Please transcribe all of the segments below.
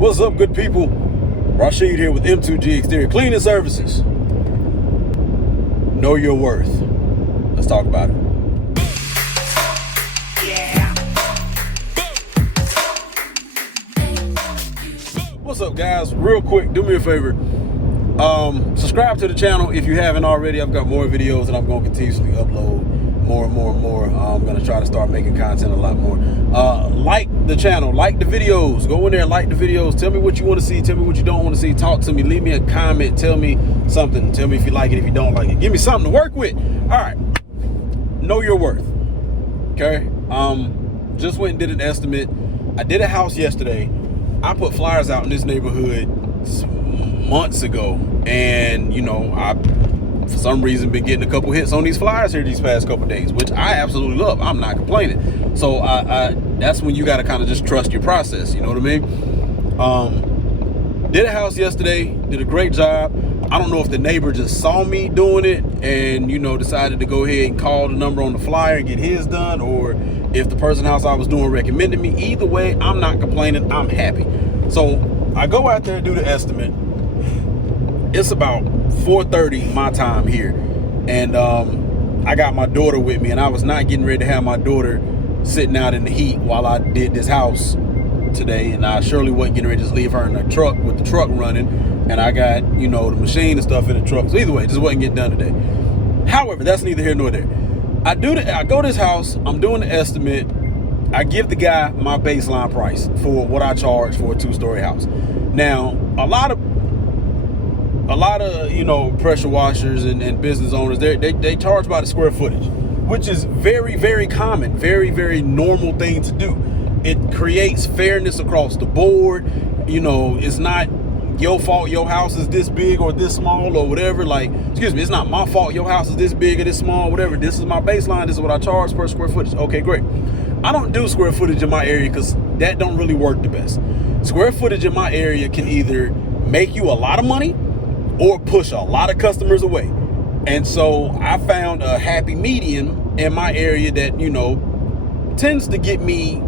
What's up, good people? Rashid here with M2G Exterior Cleaning Services. Know your worth. Let's talk about it. What's up, guys? Real quick, do me a favor. Subscribe to the channel if you haven't already. I've got more videos and I'm going to continuously upload more and more. I'm going to try to start making content a lot more. Like the channel, like the videos. Go in there, like the videos. Tell me what you want to see. Tell me what you don't want to see. Talk to me. Leave me a comment. Tell me something. Tell me if you like it, if you don't like it. Give me something to work with. All right. Know your worth. Okay. Just went and did an estimate. I did a house yesterday. I put flyers out in this neighborhood months ago, and you know, I for some reason been getting a couple hits on these flyers here these past couple days, which I absolutely love. I'm not complaining. So I that's when you got to kind of just trust your process, you know what I mean? Did a house yesterday, did a great job. I don't know if the neighbor just saw me doing it and, you know, decided to go ahead and call the number on the flyer and get his done, or if the person house I was doing recommended me. Either way, I'm not complaining. I'm happy. So I go out there and do the estimate. It's about 4:30 my time here, and I got my daughter with me, and I was not getting ready to have my daughter sitting out in the heat while I did this house today, and I surely wasn't getting ready to just leave her in the truck with the truck running, and I got, you know, the machine and stuff in the truck. So either way, it just wasn't getting done today. However, that's neither here nor there. I go to this house, I'm doing the estimate. I give the guy my baseline price for what I charge for a 2-story house. Now, a lot of you know, pressure washers and business owners, they charge by the square footage, which is very, very common, very, very normal thing to do. It creates fairness across the board. You know, it's not your fault your house is this big or this small or whatever. Like, excuse me, it's not my fault your house is this big or this small, whatever. This is my baseline. This is what I charge per square footage. Okay, great. I don't do square footage in my area because that don't really work the best. Square footage in my area can either make you a lot of money or push a lot of customers away. And so I found a happy medium in my area that, you know, tends to get me,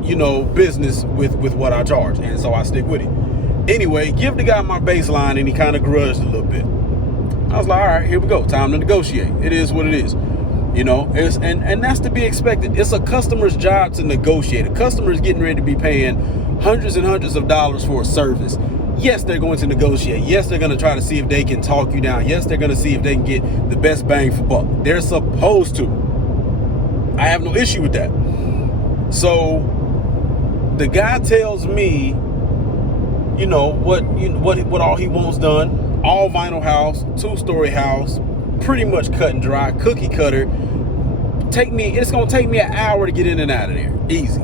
you know, business with what I charge. And so I stick with it. Anyway, give the guy my baseline, and he kind of grudged a little bit. I was like, all right, here we go. Time to negotiate. It is what it is. You know, and that's to be expected. It's a customer's job to negotiate. A customer is getting ready to be paying hundreds and hundreds of dollars for a service. Yes, they're going to negotiate. Yes, they're going to try to see if they can talk you down. Yes, they're going to see if they can get the best bang for buck. They're supposed to. I have no issue with that. So the guy tells me, you know, what all he wants done. All vinyl house, 2-story house, pretty much cut and dry, cookie cutter. It's gonna take me an hour to get in and out of there, easy.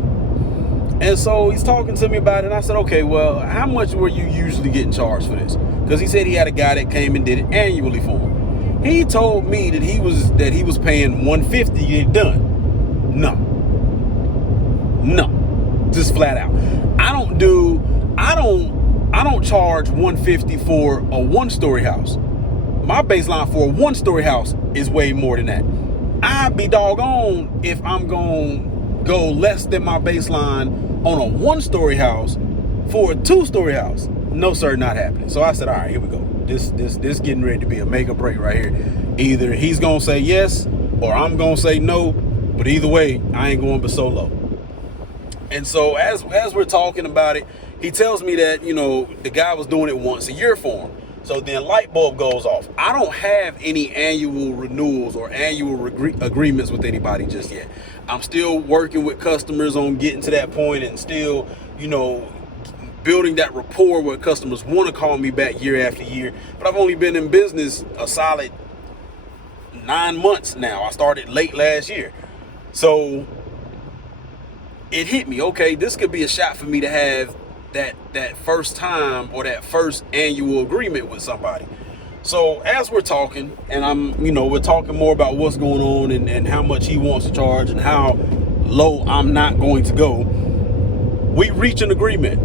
And so he's talking to me about it, and I said, okay, well, how much were you usually getting charged for this? Because he said he had a guy that came and did it annually for him. He told me that he was paying $150 to get it done. No, just flat out. I don't charge $150 for a 1-story house. My baseline for a 1-story house is way more than that. I'd be doggone if I'm gonna go less than my baseline on a 1-story house for a 2-story house. No, sir, not happening. So I said, all right, here we go. This getting ready to be a make or break right here. Either he's gonna say yes or I'm gonna say no, but either way, I ain't going but so low. And so as we're talking about it, he tells me that, you know, the guy was doing it once a year for him. So then light bulb goes off. I don't have any annual renewals or annual agreements with anybody just yet. I'm still working with customers on getting to that point and still, you know, building that rapport where customers want to call me back year after year. But I've only been in business a solid 9 months now. I started late last year. So it hit me, okay, this could be a shot for me to have that first time or that first annual agreement with somebody. So as we're talking, and we're talking more about what's going on and how much he wants to charge and how low I'm not going to go, we reach an agreement.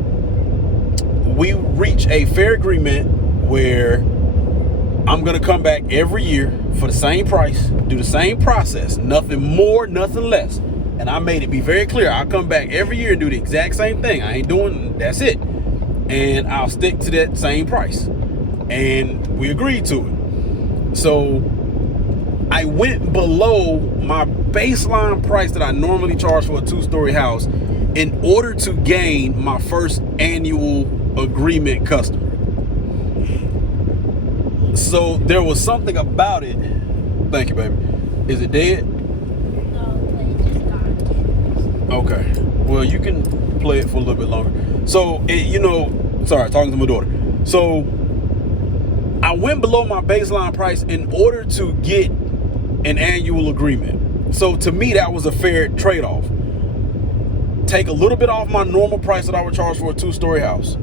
We reach a fair agreement where I'm gonna come back every year for the same price, do the same process, nothing more, nothing less. And I made it be very clear, I'll come back every year and do the exact same thing. I ain't doing, that's it. and I'll stick to that same price. And we agreed to it. So I went below my baseline price that I normally charge for a 2-story house in order to gain my first annual agreement customer. So there was something about it. Thank you, baby. Is it dead? No, it just got. Okay. Well, you can play it for a little bit longer. So, sorry, talking to my daughter. So I went below my baseline price in order to get an annual agreement. So to me, that was a fair trade-off. Take a little bit off my normal price that I would charge for a 2-story house,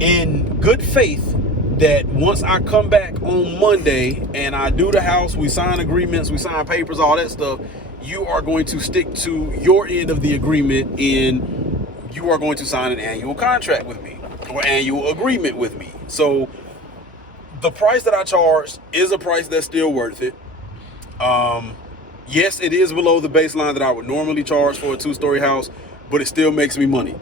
in good faith that once I come back on Monday and I do the house, we sign agreements, we sign papers, all that stuff, you are going to stick to your end of the agreement, and you are going to sign an annual contract with me or annual agreement with me. So the price that I charged is a price that's still worth it. Yes, it is below the baseline that I would normally charge for a 2-story house, but it still makes me money.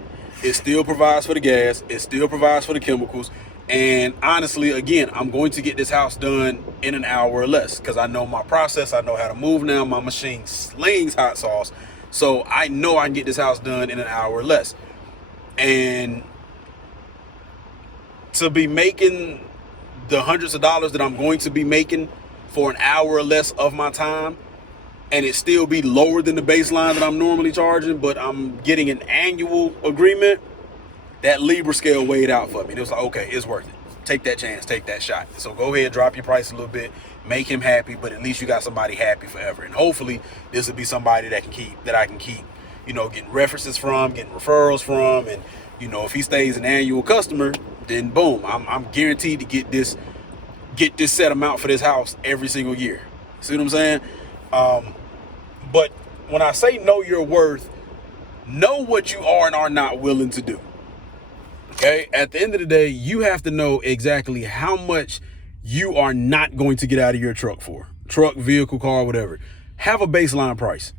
It still provides for the gas. It still provides for the chemicals. And honestly, again, I'm going to get this house done in an hour or less because I know my process. I know how to move now. My machine slings hot sauce. So I know I can get this house done in an hour or less. And to be making the hundreds of dollars that I'm going to be making for an hour or less of my time, and it still be lower than the baseline that I'm normally charging, but I'm getting an annual agreement, that Libra scale weighed out for me. It was like, okay, it's worth it. Take that chance, take that shot. So go ahead, drop your price a little bit, make him happy, but at least you got somebody happy forever. And hopefully this will be somebody that I can keep, getting references from, getting referrals from. And, if he stays an annual customer, then boom, I'm guaranteed to get this set amount for this house every single year. See what I'm saying? But when I say know your worth, know what you are and are not willing to do. Okay? At the end of the day, you have to know exactly how much you are not going to get out of your truck for. Truck, vehicle, car, whatever. Have a baseline price.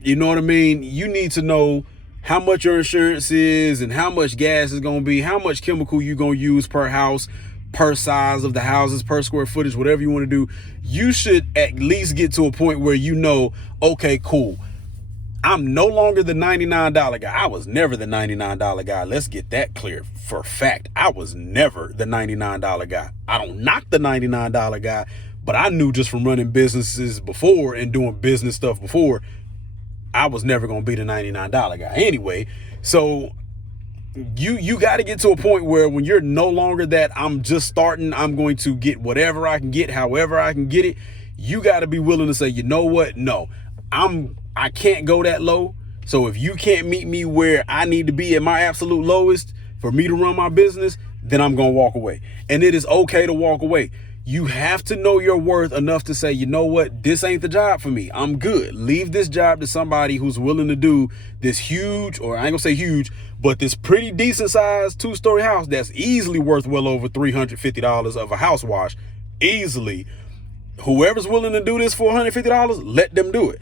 You know what I mean? You need to know how much your insurance is and how much gas is going to be, how much chemical you're going to use per house, per size of the houses, per square footage, whatever you want to do. You should at least get to a point where okay, cool. I'm no longer the $99 guy. I was never the $99 guy. Let's get that clear for a fact. I was never the $99 guy. I don't knock the $99 guy, but I knew just from running businesses before and doing business stuff before, I was never going to be the $99 guy anyway. So you got to get to a point where when you're no longer that I'm just starting, I'm going to get whatever I can get, however I can get it. You got to be willing to say, you know what? No, I can't go that low. So if you can't meet me where I need to be at my absolute lowest for me to run my business, then I'm going to walk away. And it is okay to walk away. You have to know your worth enough to say, you know what? This ain't the job for me. I'm good. Leave this job to somebody who's willing to do this huge, or I ain't gonna say huge, but this pretty decent sized 2-story house that's easily worth well over $350 of a house wash. Easily. Whoever's willing to do this for $150, let them do it.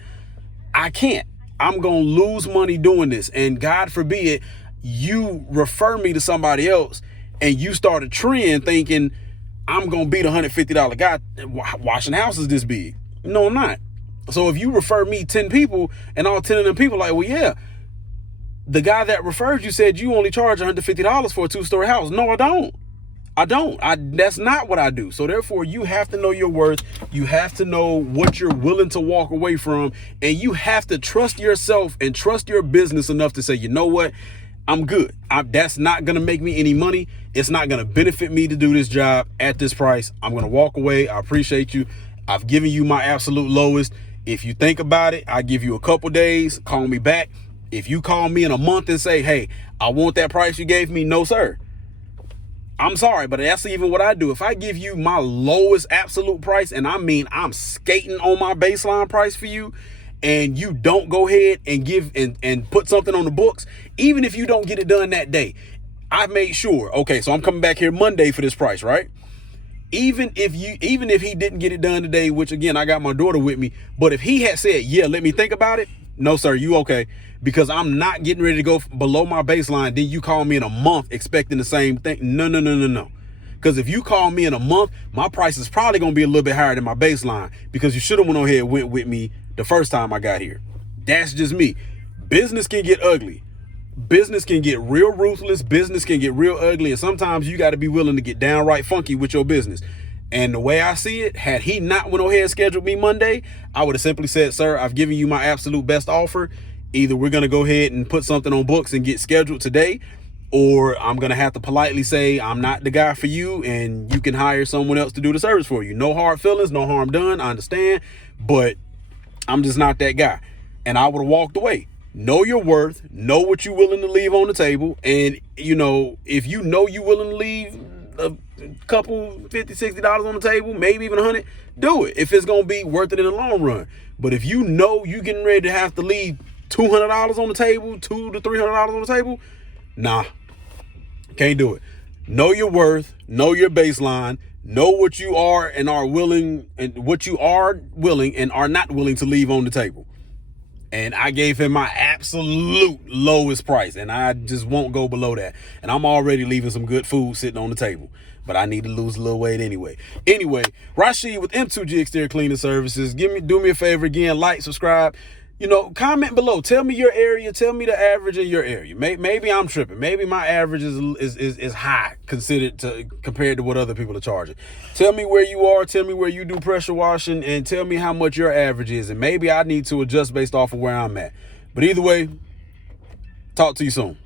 I can't. I'm going to lose money doing this. And God forbid you refer me to somebody else and you start a trend thinking I'm going to be the $150 guy washing houses this big. No, I'm not. So if you refer me 10 people and all 10 of them people like, well, yeah, the guy that referred you said you only charge $150 for a 2-story house. No, I don't. That's not what I do. So therefore, you have to know your worth. You have to know what you're willing to walk away from. And you have to trust yourself and trust your business enough to say, you know what? I'm good. That's not going to make me any money. It's not going to benefit me to do this job at this price. I'm going to walk away. I appreciate you. I've given you my absolute lowest. If you think about it, I give you a couple days. Call me back. If you call me in a month and say, hey, I want that price you gave me. No, sir. I'm sorry, but that's even what I do. If I give you my lowest absolute price, and I mean I'm skating on my baseline price for you, and you don't go ahead and give and put something on the books, even if you don't get it done that day, I made sure, okay, so I'm coming back here Monday for this price, right? Even if he didn't get it done today, which again, I got my daughter with me, but if he had said, yeah, let me think about it, No, sir, you okay? Because I'm not getting ready to go below my baseline. Then you call me in a month expecting the same thing. No, no, no, no, no. Because if you call me in a month, my price is probably going to be a little bit higher than my baseline because you should have went on ahead and went with me the first time I got here. That's just me. Business can get ugly. Business can get real ruthless. Business can get real ugly. And sometimes you got to be willing to get downright funky with your business. And the way I see it, had he not went ahead and scheduled me Monday, I would have simply said, sir, I've given you my absolute best offer. Either we're going to go ahead and put something on books and get scheduled today, or I'm going to have to politely say I'm not the guy for you and you can hire someone else to do the service for you. No hard feelings, no harm done. I understand, but I'm just not that guy. And I would have walked away. Know your worth, know what you're willing to leave on the table. And, you know, if you know you're willing to leave a couple $50, $60 on the table, maybe even 100, do it if it's going to be worth it in the long run. But if you know you're getting ready to have to leave $200 on the table, $200 to $300 on the table, nah, can't do it. Know your worth, know your baseline, know what you are and are willing, and what you are willing and are not willing to leave on the table. And I gave him my absolute lowest price, and I just won't go below that. And I'm already leaving some good food sitting on the table, but I need to lose a little weight anyway. Anyway, Rashid with M2G Exterior Cleaning Services. Do me a favor again, like, subscribe. You know, comment below. Tell me your area. Tell me the average in your area. Maybe I'm tripping. Maybe my average is high compared to what other people are charging. Tell me where you are. Tell me where you do pressure washing, and tell me how much your average is. And maybe I need to adjust based off of where I'm at. But either way, talk to you soon.